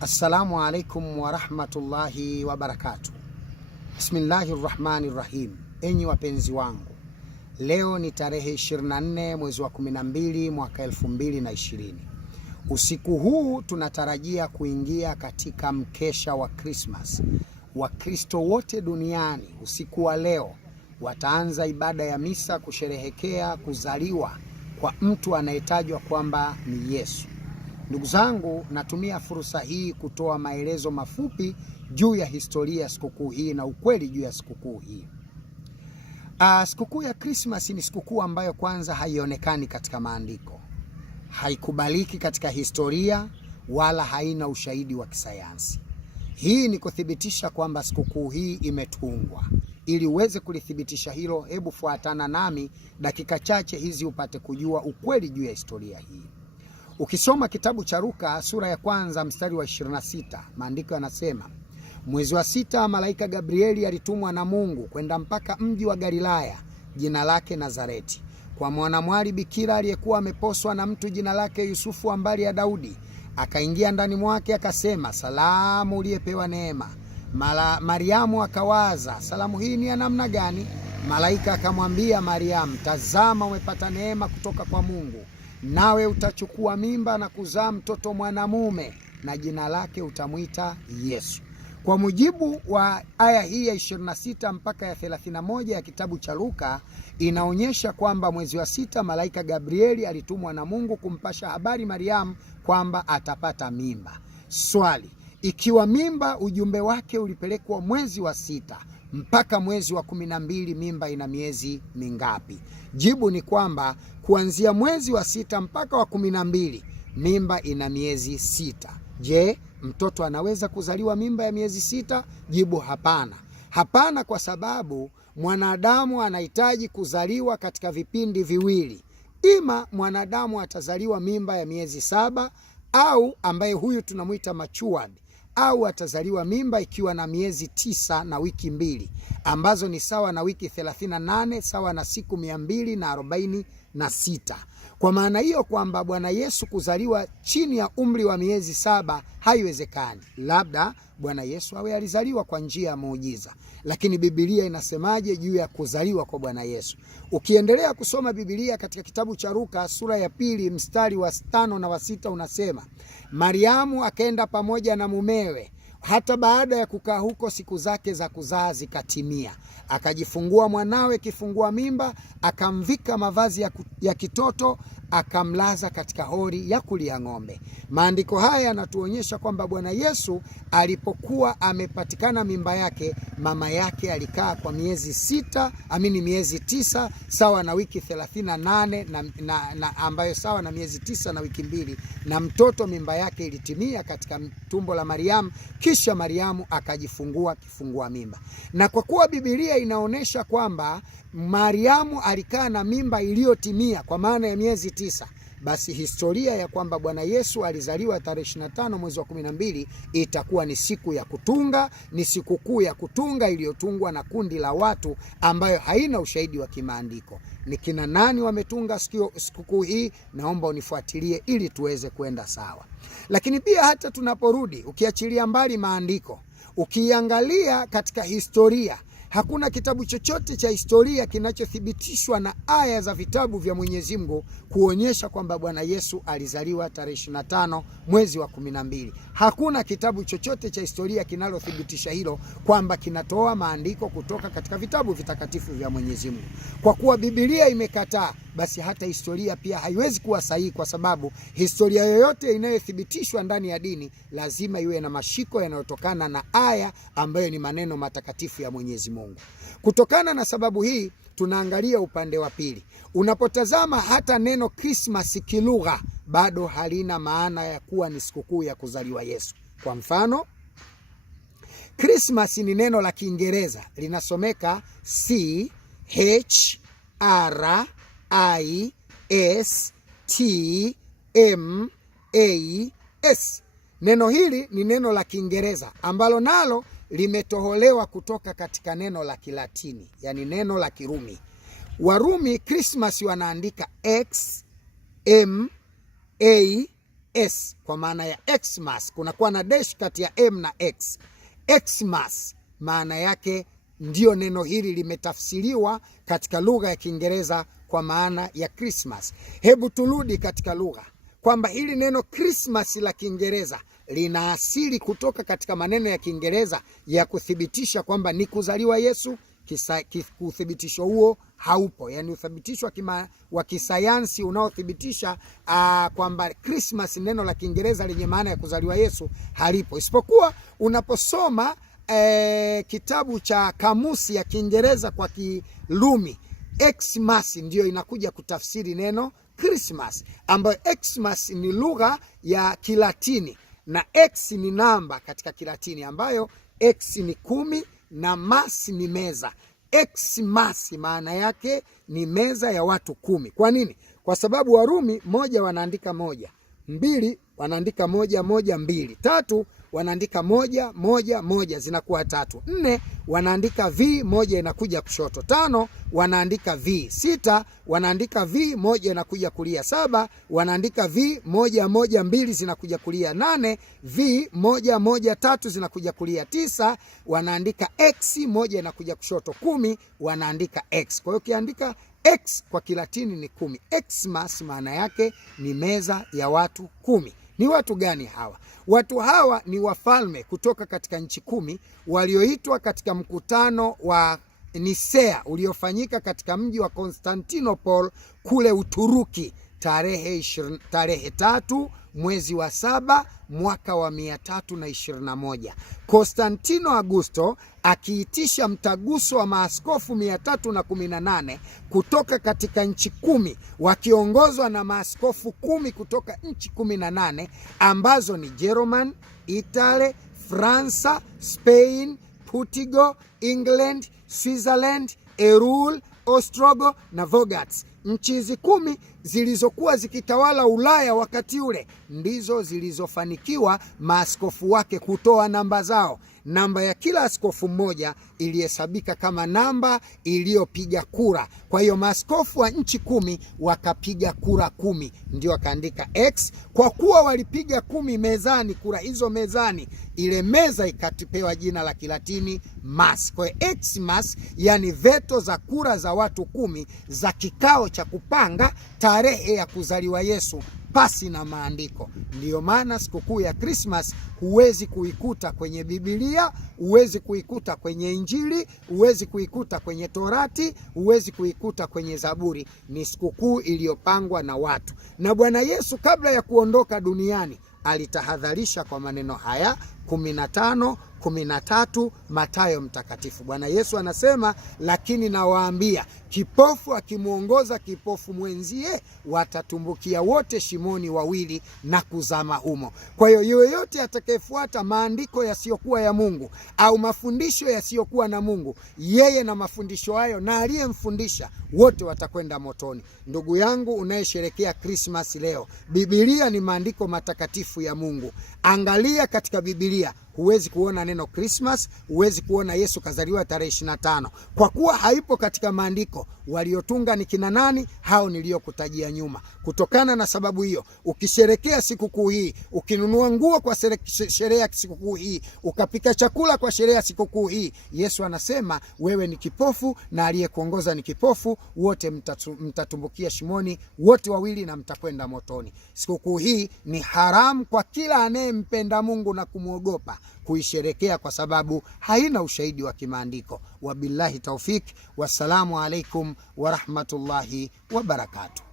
Assalamu alaikum wa rahmatullahi wa barakatuh. Bismillahirrahmanirrahim. Enyi wapenzi wangu, leo ni tarehe 24 mwezi wa 12 mwaka 2020. Usiku huu tunatarajia kuingia katika mkesha wa Christmas. Wakristo wote duniani usiku wa leo wataanza ibada ya misa kusherehekea kuzaliwa kwa mtu anayetajwa kwamba ni Yesu. Ndugu zangu, natumia fursa hii kutoa maelezo mafupi juu ya historia ya sikukuu hii na ukweli juu ya sikukuu hii. Sikukuu ya Christmas ni sikukuu ambayo kwanza haionekani katika maandiko, haikubaliki katika historia, wala haina ushahidi wa kisayansi. Hii ni kuthibitisha kwamba sikukuu hii imetungwa. Ili uweze kulithibitisha hilo, hebu fuatana nami dakika chache hizi upate kujua ukweli juu ya historia hii. Ukisoma kitabu cha Luka sura ya 1 mstari wa 26, maandiko yanasema, mwezi wa 6 malaika Gabrieli alitumwa na Mungu kwenda mpaka mji wa Galilaya jina lake Nazareti, kwa mwanamwali bikira aliyekuwa ameposwa na mtu jina lake Yusufu wa mbari ya Daudi. Akaingia ndani mwake akasema, salamu uliyepewa neema. Mariamu akawaza, salamu hii ni ya namna gani? Malaika akamwambia Mariamu, tazama umepata neema kutoka kwa Mungu, nawe utachukua mimba na kuzaa mtoto mwanamume, na jina lake utamwita Yesu. Kwa mujibu wa aya hii ya 26 mpaka ya 31 ya kitabu cha Luka, inaonyesha kwamba mwezi wa 6 malaika Gabrieli alitumwa na Mungu kumpasha habari Mariamu kwamba atapata mimba. Swali, ikiwa mimba ujumbe wake ulipelekwa mwezi wa 6 mpaka mwezi wa 12, mimba ina miezi mingapi? Jibu ni kwamba kuanzia mwezi wa 6 mpaka wa 12, mimba ina miezi 6. Je, mtoto anaweza kuzaliwa mimba ya miezi 6? Jibu hapana. Hapana, kwa sababu mwanadamu anahitaji kuzaliwa katika vipindi viwili. Ima mwanadamu atazaliwa mimba ya miezi 7, au ambaye huyu tunamuita matured, au atazaliwa mimba ikiwa na miezi 9 na wiki 2, ambazo ni sawa na wiki 38, sawa na siku 246. Kwa maana hiyo kwamba Bwana Yesu kuzaliwa chini ya umri wa miezi 7 haiwezekani. Labda Bwana Yesu awe alizaliwa kwa njia ya muujiza. Lakini Biblia inasemaje juu ya kuzaliwa kwa Bwana Yesu? Ukiendelea kusoma Biblia katika kitabu cha Luka sura ya 2 mstari wa 5 na wa 6 unasema, Mariamu akaenda pamoja na mumewe, hata baada ya kukaa huko siku zake za kuzaa zikatimia, akajifungua mwanawe kifungua mimba, akamvika mavazi ya kitoto, akamlaza katika hori ya kulia ng'ombe. Maandiko haya yanatuonyesha kwamba Bwana Yesu alipokuwa amepatikana mimba yake, mama yake alikaa kwa miezi 9 sawa na wiki 38 na ambayo sawa na miezi 9 na wiki 2, na mtoto mimba yake ilitimia katika tumbo la Mariamu, kisha Mariamu akajifungua kifungua mimba. Na kwa kuwa Biblia inaonyesha kwamba Mariamu alikaa na mimba iliyotimia kwa maana ya miezi 9, basi historia ya kwamba Bwana Yesu alizaliwa tarehe 25 mwezi wa 12 itakuwa ni siku ya kutunga, ni sikukuu ya kutunga iliyotungwa na kundi la watu ambayo haina ushahidi wa kimaandiko. Ni kina nani wametunga sikukuu hii? Naomba unifuatilie ili tuweze kwenda sawa. Lakini pia hata tunaporudi, ukiachilia mbali maandiko, ukiangalia katika historia, hakuna kitabu chochote cha historia kinachothibitishwa na aya za vitabu vya Mwenyezi Mungu kuonyesha kwamba Bwana Yesu alizaliwa tarehe 25 mwezi wa 12. Hakuna kitabu chochote cha historia kinalothibitisha hilo, kwamba kinatoa maandiko kutoka katika vitabu vitakatifu vya Mwenyezi Mungu. Kwa kuwa Biblia imekataa, basi hata historia pia haiwezi kuwa sahihi, kwa sababu historia yoyote inayothibitishwa ndani ya dini lazima iwe na mashiko yanayotokana na aya ambayo ni maneno matakatifu ya Mwenyezi Mungu. Kutokana na sababu hii, tunaangalia upande wa pili. Unapotazama hata neno Christmas kilugha bado halina maana ya kuwa ni sikukuu ya kuzaliwa Yesu. Kwa mfano, Christmas ni neno la Kiingereza, linasomeka CHRISTMAS. Neno hili ni neno la Kiingereza ambalo nalo limetoholewa kutoka katika neno la Kilatini, yani neno la Kirumi. Warumi Christmas wanaandika XMAS S kwa maana ya Xmas, kunakuwa na dash kati ya M na X. Xmas maana yake ndio neno hili limetafsiriwa katika lugha ya Kiingereza kwa maana ya Christmas. Hebu turudi katika lugha kwamba hili neno Christmas la Kiingereza lina asili kutoka katika maneno ya Kiingereza ya kuthibitisha kwamba ni kuzaliwa Yesu. Uthibitisho huo haupo, yani uthibitisho wa kisayansi unaothibitisha kwamba Christmas neno la Kiingereza lenye maana ya kuzaliwa Yesu halipo, isipokuwa unaposoma kitabu cha kamusi ya Kiingereza kwa Kirumi, Xmas ndio inakuja kutafsiri neno Christmas, ambayo Xmas ni lugha ya Kilatini na X ni namba katika Kilatini, ambayo X ni 10 na mas ni meza. Xmas maana yake ni meza ya watu 10. Kwa nini? Kwa sababu Warumi 1 wanaandika 1, 2 wanaandika 1 1 2, 3 wanaandika 1 1 1 zinakuwa 3, 4 wanaandika V moja inakuja kushoto, 5 wanaandika V, 6 wanaandika V moja inakuja kulia, 7 wanaandika V 1 1 2 zinakuja kulia, 8 V 1 1 3 zinakuja kulia, 9 wanaandika X moja inakuja kushoto, 10 wanaandika X. Kwa hiyo ukiandika X kwa Kilatini ni 10. Xmas maana yake ni meza ya watu 10. Ni watu gani hawa? Watu hawa ni wafalme kutoka katika nchi 10 walioitwa katika mkutano wa Nisea uliofanyika katika mji wa Constantinople kule Uturuki tarehe 3 mwezi wa 7 mwaka wa 321. Konstantino Augusto akiitisha mtaguso wa maaskofu 318 kutoka katika nchi 10 wakiongozwa na maaskofu 10 kutoka nchi 18 ambazo ni German, Italy, Fransa, Spain, Portugal, England, Switzerland, Erul, Ostrogo na Vogat. Nchi hizi 10 zilizokuwa zikitawala Ulaya wakati ule ndizo zilizofanikiwa maaskofu wake kutoa namba zao. Namba ya kila askofu mmoja ilihesabika kama namba iliyopiga kura. Kwa hiyo maaskofu wa nchi 10 wakapiga kura 10, ndio wakaandika X. Kwa kuwa walipiga 10 mezani, kura hizo mezani, ile meza ikatupewa jina la Kilatini mas. Kwa hiyo Xmas yani veto za kura za watu 10 za kikao cha kupanga tarehe ya kuzaliwa Yesu pasi na maandiko. Ndiyo maana sikukuu ya Christmas huwezi kuikuta kwenye Biblia, huwezi kuikuta kwenye Injili, huwezi kuikuta kwenye Torati, huwezi kuikuta kwenye Zaburi. Ni sikukuu iliyopangwa na watu. Na Bwana Yesu kabla ya kuondoka duniani alitahadharisha kwa maneno haya 15:13 Mathayo mtakatifu. Bwana Yesu anasema, lakini nawaambia, kipofu akimuongoza kipofu mwenzie, watatumbukia wote shimoni wawili na kuzama humo. Kwa hiyo yoyote atakayefuata maandiko yasiyokuwa ya Mungu au mafundisho yasiyokuwa na Mungu, yeye na mafundisho hayo na aliyemfundisha, wote watakwenda motoni. Ndugu yangu unayesherekea Christmas leo, Biblia ni maandiko matakatifu ya Mungu. Angalia katika Biblia, huwezi kuona neno Christmas, huwezi kuona Yesu kazaliwa tarehe 25. Kwa kuwa haipo katika maandiko. Waliotunga ni kina nani? Hao niliyokutajia nyuma. Kutokana na sababu hiyo, ukisherekea sikukuu hii, ukinunua nguo kwa sherehe ya sikukuu hii, ukapika chakula kwa sherehe ya sikukuu hii, Yesu anasema wewe ni kipofu na aliyekuongoza ni kipofu, wote mtatumbukia shimoni wote wawili na mtakwenda motoni. Sikukuu hii ni haramu kwa kila anayempenda Mungu na kumwogopa kuisherekea, kwa sababu haina ushahidi wa kimaandiko. Wabillahi taufik, wassalamu alaikum wa rahmatullahi wa barakatuh.